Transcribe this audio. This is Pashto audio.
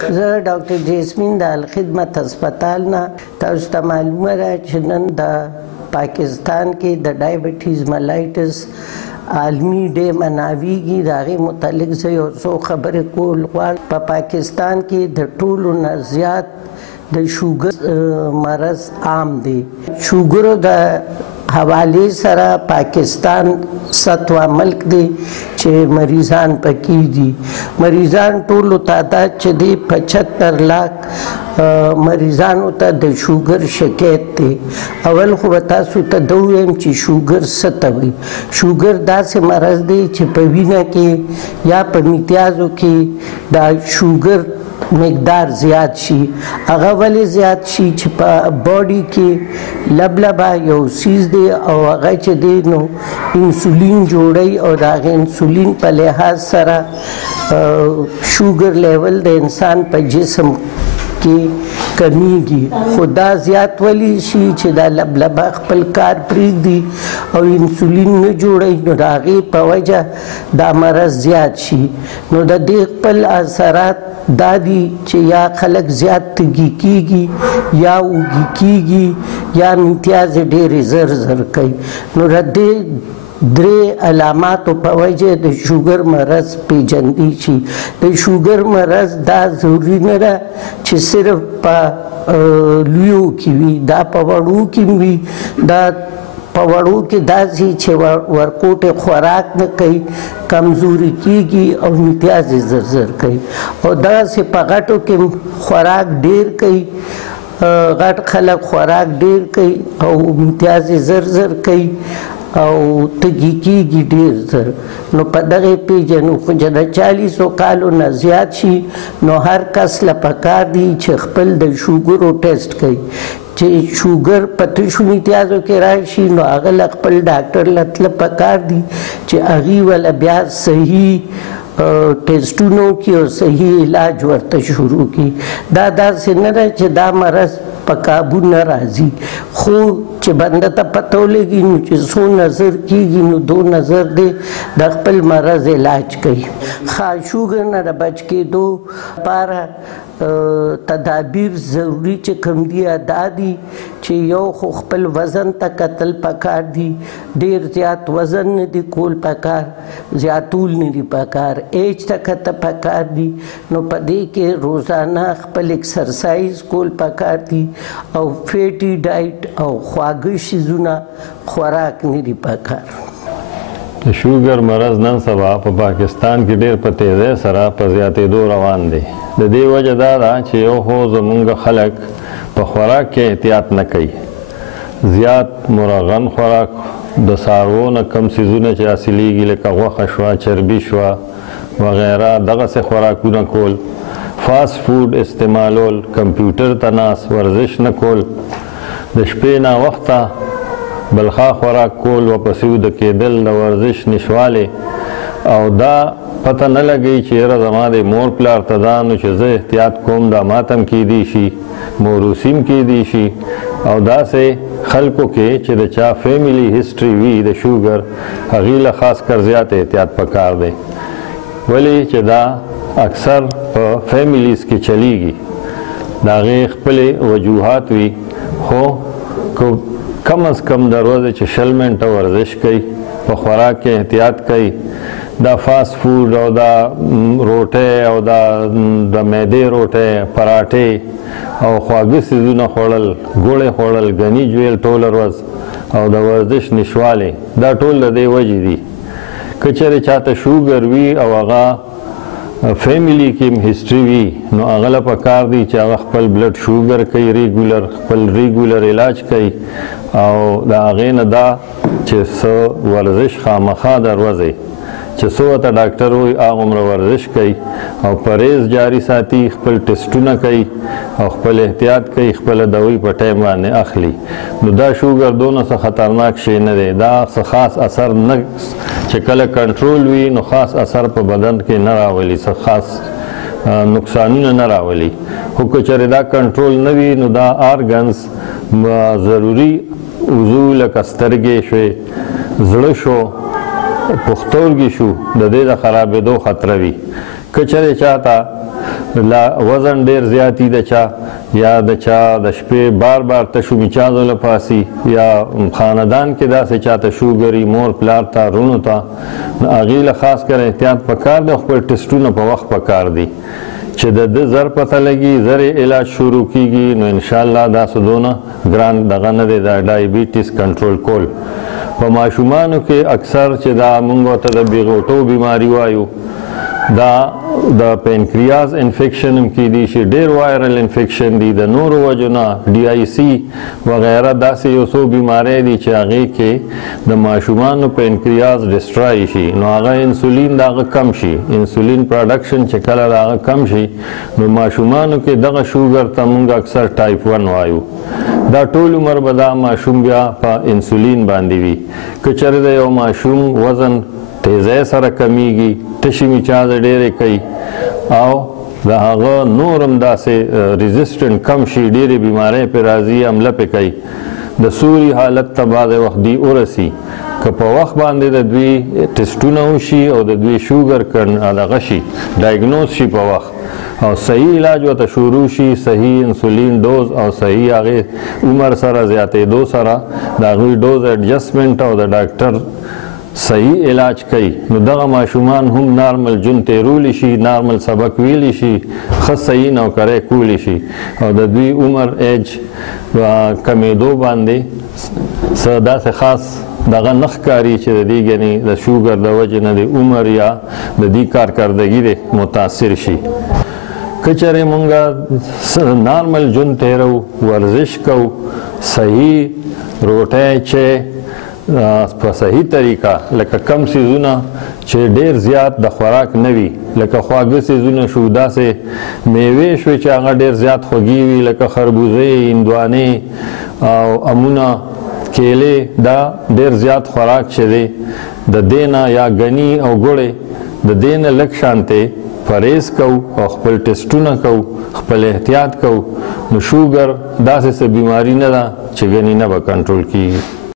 زه ډاکټر جیسمین د الخدمت هسپتال نه تاسو ته معلومه ده چې نن د پاکستان کې د ډایبټیز ملایټس عالمي ډے مناویږي. د هغې متعلق زه یو څو خبرې کول غواړم. په پاکستان کې د ټولو نه زیات د شوګر مرض عام دی. شوګر د حوالې سره پاکستان ستوه ملک دی چې مریضان پکې دي. مریضان ټولو تعداد چې دی 75 لاک مریضانو ته د شوګر شکایت دی. اول خو به تاسو ته دا ووایم چې شوګر څه ته وایي. شوګر داسې مرض دی چې په وینه کې یا په میتیازو کې د شوګر مقدار زیات شي. هغه ولې زیات شي چې په باډي کې لبلبه یو سیز دی او هغه چې دی نو انسولین جوړوي او د هغې انسولین په لحاظ سره شوګر لیول د انسان په جسم کې کمیږي. خو دا زیات ولی شي چې دا لبلبه خپل کار پرېږدي او انسولین نه جوړوي نو د هغې په وجه دا مرض زیات شي. نو د دې خپل اثرات دا دي چې یا خلک زیات تږي کېږي یا اوږي کېږي یا امتیازې ډېرې زر زر کوي. نو د دې درې علاماتو په وجه د شوګر مرض پیژندی شي. د شوګر مرض دا ضروري نه ده چې صرف په لویو کې وي، دا په وړو کې وي. دا په وړو کې داسې چې ورکوټې خوراک نه کوي، کمزوري کېږي او امتیازې زر زر کوي. او داسې په غټو کې خوراک ډېر کوي، غټ خلک خوراک ډېر کوي او امتیازې زر زر کوي او تږي کېږي ډېر زر. نو په دغې پیژنو. خو چې د 40 کالو نه زیات شي نو هر کس له پکار دی چې خپل د شوګرو ټیسټ کوي. چې شوګر په تشو امتیازو کې راشي نو هغه له خپل ډاکټر له تله پکار دي چې هغې وله بیا صحیح ټیسټونه وکړي او صحیح علاج ورته شروع کړي. دا داسې نه ده چې دا مرض په کابو نه راځي، خو چې بنده ته پته ولګي نو چې څو نظر کېږي نو دو نظر دی د خپل مرض علاج کوي. شوګر نه د بچ کېدو لپاره تدابیر ضروري چې کوم دي دا دي چې یو خو خپل وزن ته کتل پکار دي. ډېر زیات وزن نه دي کول پکار، زیاتول نه دي پکار. ایج ته کته پکار دي. نو په دې کې روزانه خپل اکسرسایز کول پکار دي او فیټي ډایټ او خواږه شیزونه خوراک نه دي پکار. د شوګر مرض نن سبا په پاکستان کې ډېر په تیزۍ سره په زیاتېدو روان دی. د دې وجه دا ده چې یو خو زمونږ خلک په خوراک کې احتیاط نه کوي. زیات مرغن خوراک، د څاروو نه کم څیزونه چې حاصلېږي لکه غوښه شوه، چربي شوه وغیره، دغسې خوراکونه کول، فاسټ فوډ استعمالول، کمپیوټر ته ناست، ورزش نه کول، د شپې ناوخته بلخا خوراک کول، ورپسې ویده کېدل، د ورزش نشوالی او دا پته نه لګوي چې یاره زما د مور پلار ته دا نو چې زه احتیاط کوم دا ماته هم کیدی شي، موروثي هم کیدی شي. او داسې خلکو کې چې د چا فیملی هسټري وي د شوګر هغې له خاص کر زیات احتیاط پکار دی. ولې چې دا اکثر په فیملیز کې چلیږي، د هغې خپلې وجوهات وي. خو کم از کم د ورځې چې 20 منټه ورزش کوي، په خوراک کې احتیاط کوي، دا فاسټ فوډ او دا روټۍ او د معدې روټۍ، پراټې او خواږه څیزونه خوړل، ګوړې خوړل، ګني جویل ټوله ورځ او د ورزش نشوالی، دا ټول د دې وجې دي. که چېرې چاته شوګر وي او هغه فیملی کې هم هسټري وي نو هغه له پکار دی چې هغه خپل بلډ شوګر کوي، ریګولر خپل ریګولر علاج کوي او د هغې نه دا چې څه ورزش خامخا د ورځې چې څه ورته ډاکټر وایي هغومره ورزش کوي او پرهیز جاري ساتي، خپل ټسټونه کوي او خپل احتیاط کوي، خپله دوی په ټایم باندې اخلي. نو دا شوګر دونه څه خطرناک شی نه دی. دا څه خاص اثر نه چې کله کنټرول وي نو خاص اثر په بدن کې نه راولي، څه خاص نقصانونه نه راولي. خو که چېرې دا کنټرول نه وي نو دا آرګنز ضروري عضو لکه سترګې شوې، زړه شو، پښتورګي شو، د دې د خرابېدو خطره وي. که چېرې چاته وزن ډېر زیاتی د چا یا د چا د شپې بار بار تشو میچازو لپاسي یا خاندان کې داسې چاته شوګري مور پلار ته رونو ته نو هغې له خاص کر احتیاط پکار دی خپل ټسټونه په وخت پکار دي چې د ده زر پته لګي زر علاج شروع کیږي نو انشاءالله دا څه دونه ګران دغه نه دی دا ډایبیټیس کنټرول کول په ماشومانو کې اکثر چې دا موږ ورته د بیغوټو بیماري وایو دا د پینکریاز انفیکشن هم کیدی شي ډېر وایرل انفیکشن دي د نورو وجو نه ډي آی سی وغیره داسې یو څو بیماری دي چې هغې کې د ماشومانو پینکریاز ډسټرای شي نو هغه انسولین د هغه کم شي انسولین پروډکشن چې کله د هغه کم شي نو ماشومانو کې دغه شوګر ته موږ اکثر ټایپ 1 وایو دا ټول عمر به دا ماشوم بیا په انسولین باندې وي که چېرې د یو ماشوم وزن تیزی سره کمیږي تشي میچازې ډېرې کوي او د هغه نور هم داسې ریزسټنټ کم شي ډېرې بیمارۍ پرې راځي حمله پرې کوي د سوري حالت ته بعضې وخت دوی ورسي که په وخت باندې د دوی ټسټونه وشي او د دوی شوګر دغه شي ډایګنوز شي په وخت او صحیح علاج ورته شروع شي صحیح انسولین ډوز او صحیح هغې عمر سره زیاتېدو سره د هغوی ډوز ایډجسټمنټ او د ډاکټر صحیح علاج کوي نو دغه ماشومان هم نارمل ژوند تیرولی شي نارمل سبق ویلی شي ښه صحیح نوکری کولی شي او د دوی عمر ایج کمیدو باندې څه داسې خاص دغه نه ښکاري چې د دې ګنې د شوګر د وجې نه د عمر یا د دې کارکردګي دی متاثر شي که چېرې مونږ نارمل ژوند تیرو ورزش کوو صحیح روټۍ چې په صحیح طریقه لکه کم سیزونه چې ډېر زیات د خوراک نه وي لکه خواږه سیزونه شو داسې میوې شوې چې هغه ډېر زیات خوږې وي لکه خربوزې هندوانې او امونه کیلې دا ډېر زیات خوراک چې دی د دې نه یا ګني او ګوړې د دې نه لږ شانتې پرهیز کوو او خپل ټسټونه کوو خپل احتیاط کوو نو شوګر داسې څه بیماري نه ده چې ګني نه به کنټرول کیږي